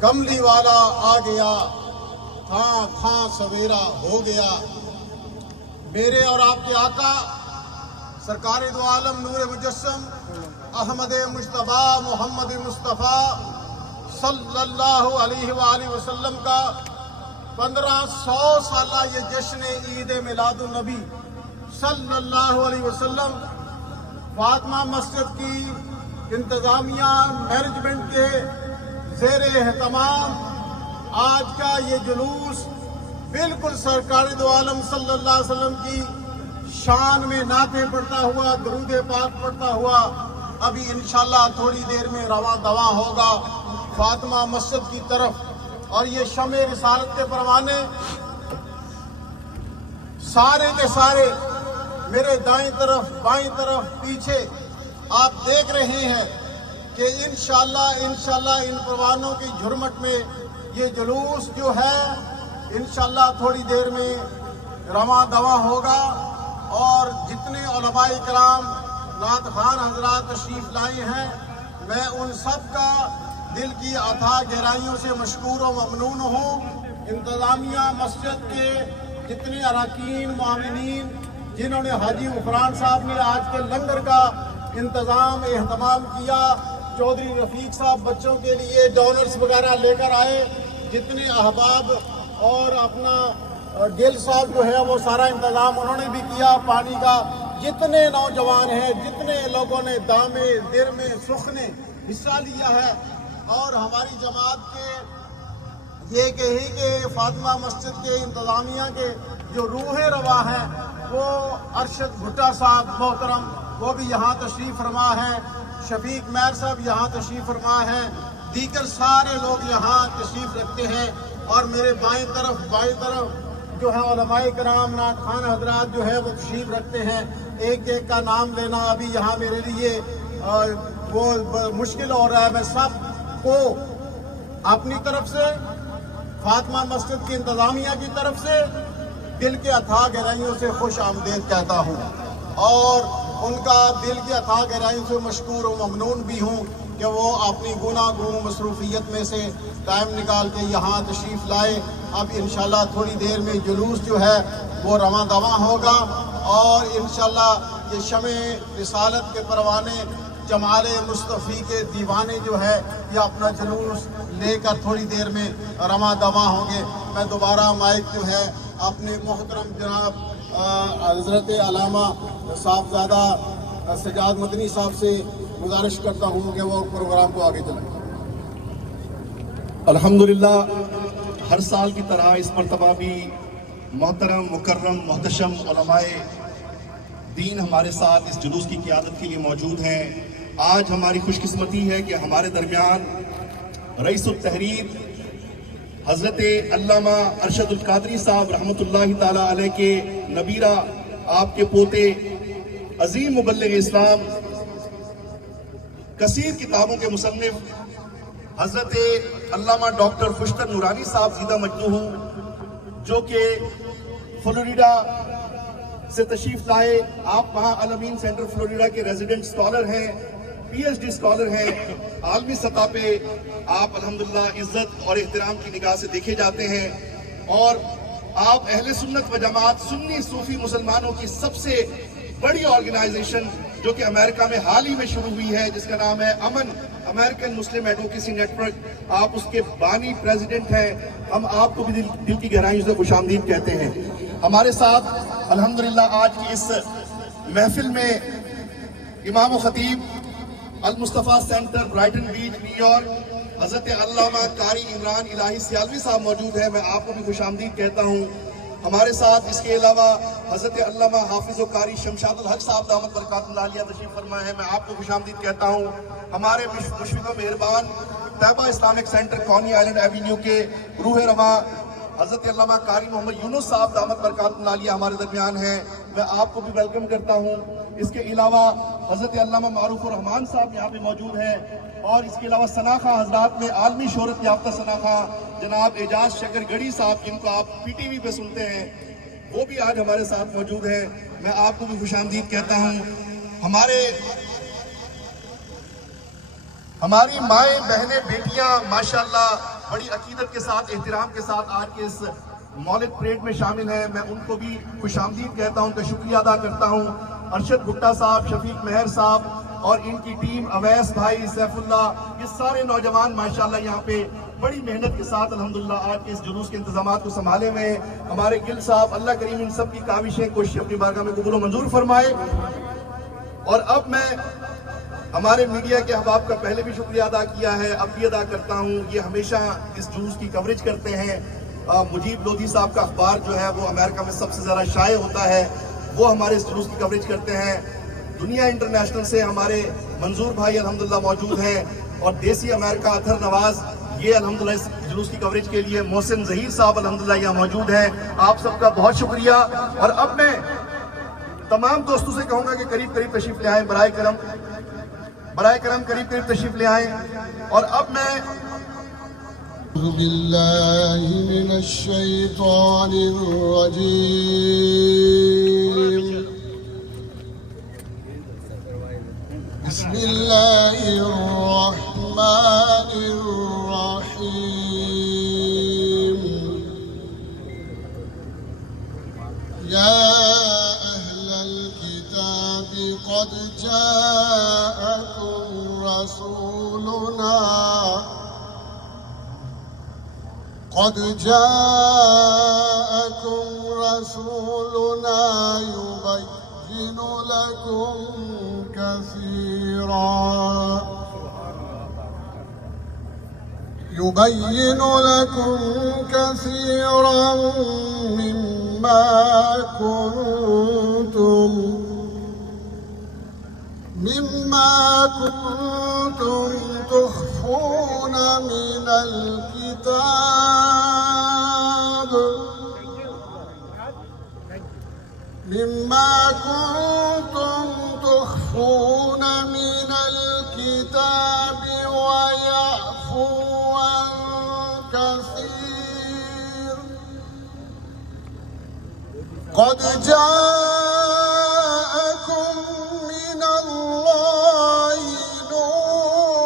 کملی والا آ گیا، تھاں تھاں سویرا ہو گیا۔ میرے اور آپ کے آقا سرکار دو عالم نور مجسم احمد مجتبی محمد مصطفیٰ صلی اللہ علیہ وآلہ وسلم کا 1500 سالہ یہ جشن عید میلاد النبی صلی اللہ علیہ وسلم فاطمہ مسجد کی انتظامیہ مینجمنٹ کے زیر اہتمام آج کا یہ جلوس بالکل سرکار دو عالم صلی اللہ علیہ وسلم کی شان میں نعتیں پڑھتا ہوا، درود پاک پڑھتا ہوا ابھی انشاءاللہ تھوڑی دیر میں رواں دواں ہوگا فاطمہ مسجد کی طرف۔ اور یہ شمع رسالت کے پروانے سارے کے سارے میرے دائیں طرف بائیں طرف پیچھے آپ دیکھ رہے ہیں کہ انشاءاللہ ان پروانوں کی جھرمٹ میں یہ جلوس جو ہے انشاءاللہ تھوڑی دیر میں رواں دواں ہوگا۔ اور جتنے علماء کرام نعت خوان حضرات تشریف لائے ہیں میں ان سب کا دل کی اتھاہ گہرائیوں سے مشکور و ممنون ہوں۔ انتظامیہ مسجد کے جتنے اراکین معاونین جنہوں نے حاجی غفران صاحب نے آج کے لنگر کا انتظام اہتمام کیا، چودھری رفیق صاحب بچوں کے لیے ڈونرز وغیرہ لے کر آئے، جتنے احباب اور اپنا گل صاحب جو ہے وہ سارا انتظام انہوں نے بھی کیا، پانی کا جتنے نوجوان ہیں جتنے لوگوں نے دامے درمے سخنے حصہ لیا ہے۔ اور ہماری جماعت کے یہ کہی کہ فاطمہ مسجد کے انتظامیہ کے جو روح رواں ہیں وہ ارشد بھٹا صاحب محترم وہ بھی یہاں تشریف فرما ہے، شفیق میر صاحب یہاں تشریف فرما ہے، دیگر سارے لوگ یہاں تشریف رکھتے ہیں۔ اور میرے بائیں طرف جو ہے علماء کرام نعت خوان حضرات جو ہے وہ تشریف رکھتے ہیں۔ ایک ایک کا نام لینا ابھی یہاں میرے لیے وہ مشکل ہو رہا ہے۔ میں سب کو اپنی طرف سے فاطمہ مسجد کی انتظامیہ کی طرف سے دل کے اتھاہ گہرائیوں سے خوش آمدید کہتا ہوں، اور ان کا دل کی اتھاہ گہرائیوں سے مشکور و ممنون بھی ہوں کہ وہ اپنی گناہ مصروفیت میں سے ٹائم نکال کے یہاں تشریف لائے۔ اب انشاءاللہ تھوڑی دیر میں جلوس جو ہے وہ رواں دواں ہوگا، اور انشاءاللہ یہ شمع رسالت کے پروانے جمال مصطفی کے دیوانے جو ہے یہ اپنا جلوس لے کر تھوڑی دیر میں رواں دواں ہوں گے۔ میں دوبارہ مائک جو ہے اپنے محترم جناب حضرت علامہ صاحبزادہ سجاد مدنی صاحب سے گزارش کرتا ہوں کہ وہ پروگرام کو آگے چلائیں۔ الحمدللہ ہر سال کی طرح اس مرتبہ بھی محترم مکرم محتشم علماء دین ہمارے ساتھ اس جلوس کی قیادت کے لیے موجود ہیں۔ آج ہماری خوش قسمتی ہے کہ ہمارے درمیان رئیس التحریر حضرت علامہ ارشد القادری صاحب رحمۃ اللہ تعالی علیہ کے نبیرہ آپ کے پوتے عظیم مبلغ اسلام کثیر کتابوں کے مصنف حضرت علامہ ڈاکٹر خوشتر نورانی صاحب زیدہ مجدوہ جو کہ فلوریڈا سے تشریف لائے۔ آپ وہاں الامین سینٹر فلوریڈا کے ریزیڈنٹ اسکالر ہیں، پی ایچ ڈی اسکالر ہیں۔ عالمی سطح پہ آپ الحمدللہ عزت اور احترام کی نگاہ سے دیکھے جاتے ہیں، اور آپ اہل سنت و جماعت سنی صوفی مسلمانوں کی سب سے بڑی آرگنائزیشن جو کہ امریکہ میں حال ہی میں شروع ہوئی ہے جس کا نام ہے امن American Muslim advocacy network, آپ اس کے بانی پریزیڈنٹ ہیں۔ ہم آپ کو بھی دل کی گہرائیوں سے خوش آمدید کہتے ہیں۔ ہمارے ساتھ الحمدللہ آج کی اس محفل میں امام و خطیب المصطفیٰ سینٹر برائٹن بیچ نیو یارک حضرت علامہ قاری عمران الہی سیالوی صاحب موجود ہیں، میں آپ کو بھی خوش آمدید کہتا ہوں۔ ہمارے ساتھ اس کے علاوہ حضرت علامہ حافظ و قاری شمشاد الحق صاحب دامت برکات اللہ علیہ تشریف فرما ہے، میں آپ کو خوش آمدید کہتا ہوں۔ ہمارے مشفق و مہربان طیبہ اسلامک سینٹر کونی آئلینڈ ایوینیو کے روح رواں حضرت علامہ قاری محمد یونس صاحب دامت برکات اللہ علیہ ہمارے درمیان ہیں، میں آپ کو بھی ویلکم کرتا ہوں۔ اس کے علاوہ حضرت علامہ معروف الرحمان صاحب یہاں پہ موجود ہیں، اور اس کے علاوہ ثناخواں حضرات میں عالمی شہرت یافتہ ثناخواں جناب اعجاز شکر گڑھی صاحب جن کو آپ پی ٹی وی پہ سنتے ہیں، وہ بھی آج ہمارے ساتھ موجود ہیں، میں آپ کو بھی خوش آمدید کہتا ہوں۔ ہمارے ہماری مائیں بہنیں بیٹیاں ماشاءاللہ بڑی عقیدت کے ساتھ احترام کے ساتھ آج کے اس مولد پریڈ میں شامل ہیں. میں ان کو بھی خوش آمدید کہتا ہوں، کا شکریہ ادا کرتا ہوں. ارشد بھٹا صاحب، شفیق مہر صاحب اور ان کی ٹیم، اویس بھائی، سیف اللہ، یہ سارے نوجوان ماشاءاللہ یہاں پہ بڑی محنت کے ساتھ الحمدللہ آج کے اس جلوس کے انتظامات کو سنبھالے ہوئے ہیں. ہمارے گل صاحب، اللہ کریم ان سب کی کاوشیں کوشش اپنی بارگاہ میں قبول و منظور فرمائے. اور اب میں ہمارے میڈیا کے احباب کا پہلے بھی شکریہ ادا کیا ہے، اب بھی ادا کرتا ہوں. یہ ہمیشہ اس جلوس کی کوریج کرتے ہیں. مجیب لودھی صاحب کا اخبار جو ہے وہ امریکہ میں سب سے زیادہ شائع ہوتا ہے، وہ ہمارے اس جلوس کی کوریج کرتے ہیں. دنیا انٹرنیشنل سے ہمارے منظور بھائی الحمدللہ موجود ہیں، اور دیسی امریکہ اطہر نواز یہ الحمدللہ اس جلوس کی کوریج کے لیے محسن ظہیر صاحب الحمدللہ یہاں موجود ہیں. آپ سب کا بہت شکریہ. اور اب میں تمام دوستوں سے کہوں گا کہ قریب قریب تشریف لے آئیں، برائے کرم قریب تشریف لے آئیں. اور اب میں أعوذ بالله من الشيطان الرجيم. بسم الله الرحمن الرحيم. يا أهل الكتاب قد جاءكم رسولنا يبين لكم كثيرا مما كنتم تخفون من الكتاب ويعفو عن كثير. قد جاءكم من الله نور.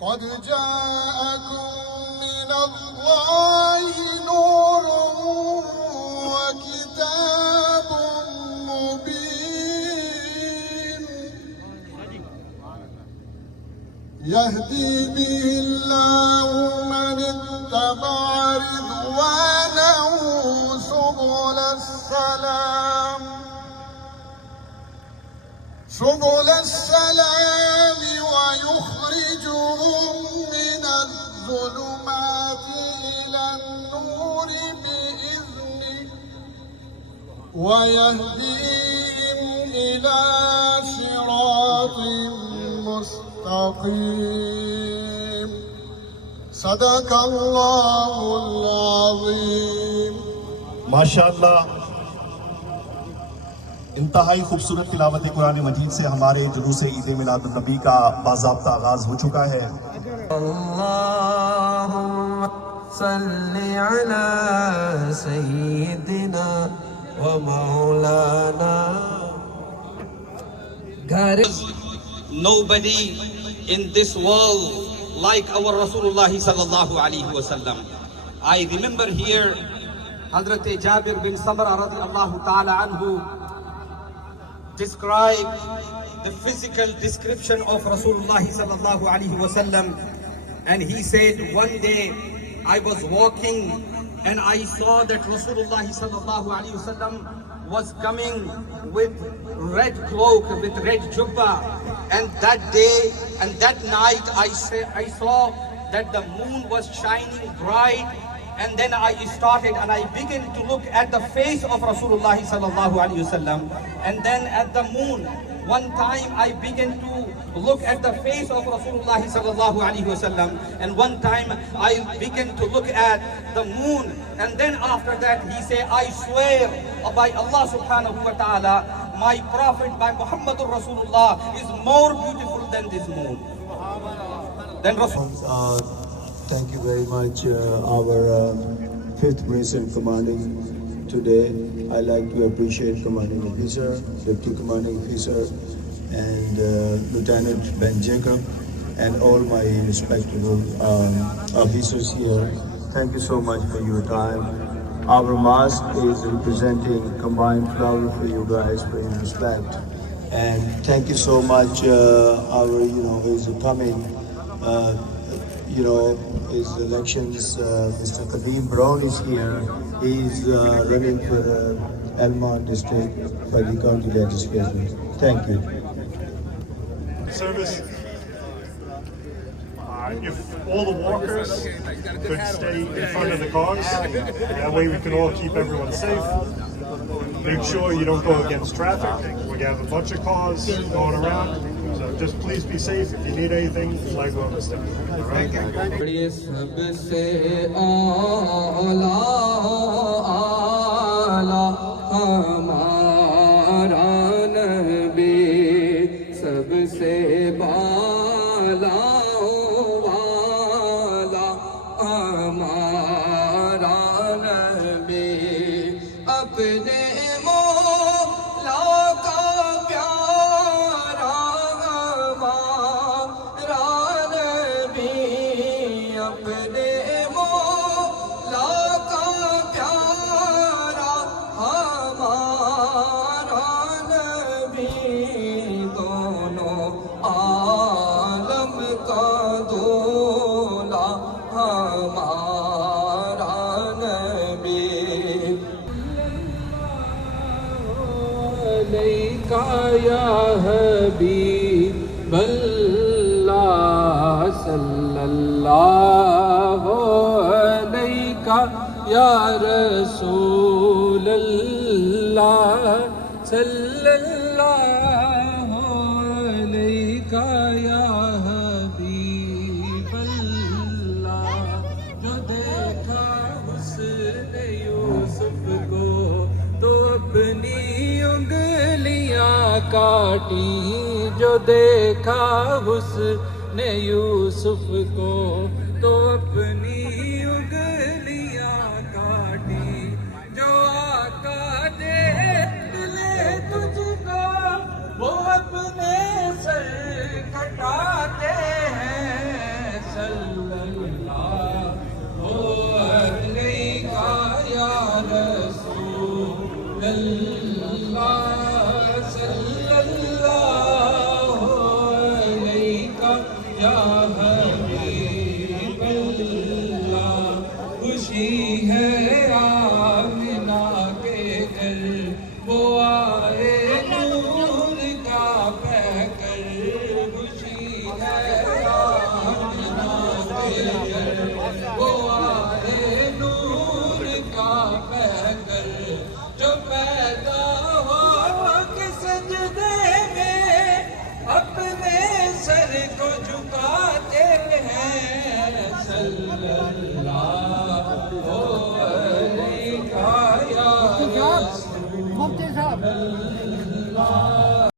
قد جاءكم من الله نور وكتاب مبين يهدي به الله من اتبع رضوانه سبل السلام ويخرجهم من الظلمات إلى النور بإذنه ويهديهم إلى صراط مستقيم. صدق الله العظيم. ماشاءاللہ انتہائی خوبصورت تلاوت قرآن مجید سے ہمارے جلوس عید میلاد النبی کا باضابطہ آغاز ہو چکا ہے. اللہم صلی علی سیدنا و مولانا. Nobody in this world like our Rasulullah sallallahu alaihi wasallam. I remember here Hazrat Jabir bin Samra radiyallahu ta'ala anhu describe the physical description of Rasulullah sallallahu alaihi wasallam, and he said, one day I was walking and I saw that Rasulullah sallallahu alaihi wasallam was coming with red cloak, with red jubba, and that day and that night I saw that the moon was shining bright. And then I started and I began to look at the face of Rasulullah sallallahu alaihi wasallam, and then at the moon. One time I began to look at the face of Rasulullah sallallahu alaihi wasallam, and one time I began to look at the moon. And then after that he said, I swear by Allah subhanahu wa ta'ala, my prophet, by Muhammadur Rasulullah is more beautiful than this moon. Then Rasul. Thank you very much, our 5th President Commanding today. I like to appreciate Commanding Officer, Deputy Commanding Officer, and Lieutenant Ben Jacob, and all my respectable officers here. Thank you so much for your time. Our mosque is representing combined flower for you guys, for your respect. And thank you so much. Is coming, his elections. Mr. Kadeem Brown is here. He's running for the Elmont district for the county legislature. Thank you. Service. If all the walkers could stay in front of the cars, that way we can all keep everyone safe. Make sure you don't go against traffic. We have a bunch of cars going around, so just please be safe. If you need anything, flag will understand. All right? یا حبیب اللہ صلی اللہ علیہ یا رسول اللہ صلی اللہ علیہ یا حبیب اللہ. جو دیکھا حسن یوسف کو تو اپنی انگلیاں کاٹی. جو دیکھا حسن یوسف کو تو اپنی